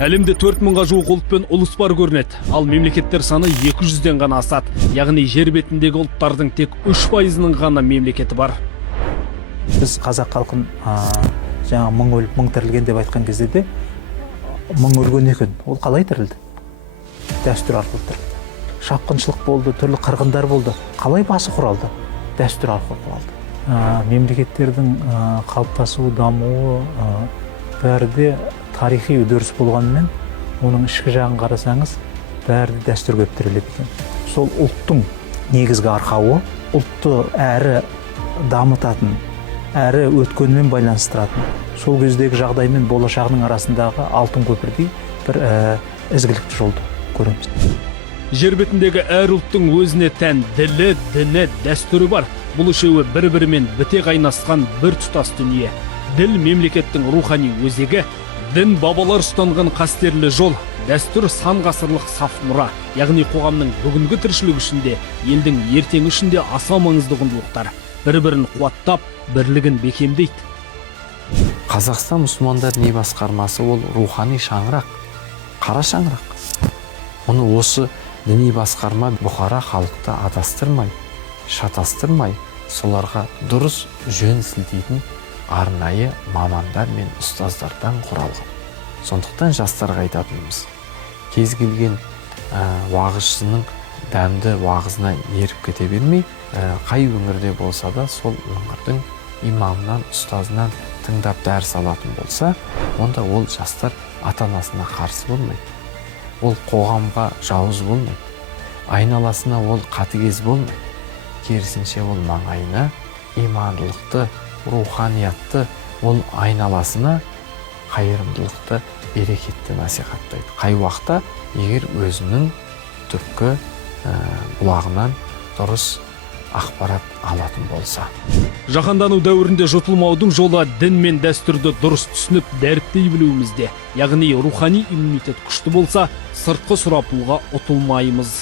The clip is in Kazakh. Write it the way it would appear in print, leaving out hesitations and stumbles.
Әлемде 4000-ға жуық ұлт пен ұлыс бар көрінеді. Ал мемлекеттер саны 200-ден ғана асады. Яғни жер бетіндегі ұлттардың тек 3%-ның ғана мемлекеті бар. Біз қазақ халқын жаңа мың өліп, мың тірілген деп айтқан кезде де мың өлген екен. Ол қалай тірілді? Дәстүр арқылы тірілді. Шапқыншылық болды, түрлі қырғындар болды. Қалай басы құралды? Дәстүр арқылы құралды. Мемлекеттердің қалыптасуы, дамуы бәрі де тарихи үдеріс болғанымен, оның ішкі жағын қарасаңыз, бәрі де дәстүрге тіреледі екен. Сол ұлттың негізгі арқауы, ұлтты әрі дамытатын, әрі өткенмен байланыстыратын, сол кездегі жағдай мен болашағының арасындағы алтын көпірдей бір ізгілікті жолды көреміз. Жер бетіндегі әр ұлттың өзіне тән ділі, діні, дәстүрі бар. Бұл үшеуі бір-бірімен біте қайнасқан бір тұтас дүние. Діл мемлекеттің рухани өзегі, дін бабалар ұстанған қастерлі жол, дәстүр сан ғасырлық саф мұра. Яғни қоғамның бүгінгі тіршілік үшінде, елдің ертеңі үшінде аса маңызды құндылықтар. Бір-бірін қуаттап, бірлігін бекемдейді. Қазақстан мұсылмандар діни басқармасы ол рухани шаңырақ, қара шаңырақ. Оны осы діни басқарма бұқара халықты адастырмай, шатастырмай, соларға дұрыс жөн сілтейтін арнайы мамандар мен ұстаздардан құралған. Сондықтан жастарға айтатынымыз, кез келген уағызшының дәмді уағызына еріп кете бермей, қай өңірде болса да сол өңірдің имамынан, ұстазынан тыңдап дәріс алатын болса, онда ол жастар ата-анасына қарсы болмайды. Ол қоғамға жауыз болмайды. Айналасына ол қатыгез болмайды. Керісінше ол маңайына имандылықты, руханиятты, ол айналасына қайырымдылықты, берекетті насихаттайды. Қай уақытта егер өзінің түпкі бұлағынан дұрыс ақпарат алатын болса. Жаһандану дәуірінде жұтылмаудың жолы дін мен дәстүрді дұрыс түсініп, дәріптей білуімізде. Яғни рухани иммунитет күшті болса, сыртқы сұрапылға ұтылмаймыз.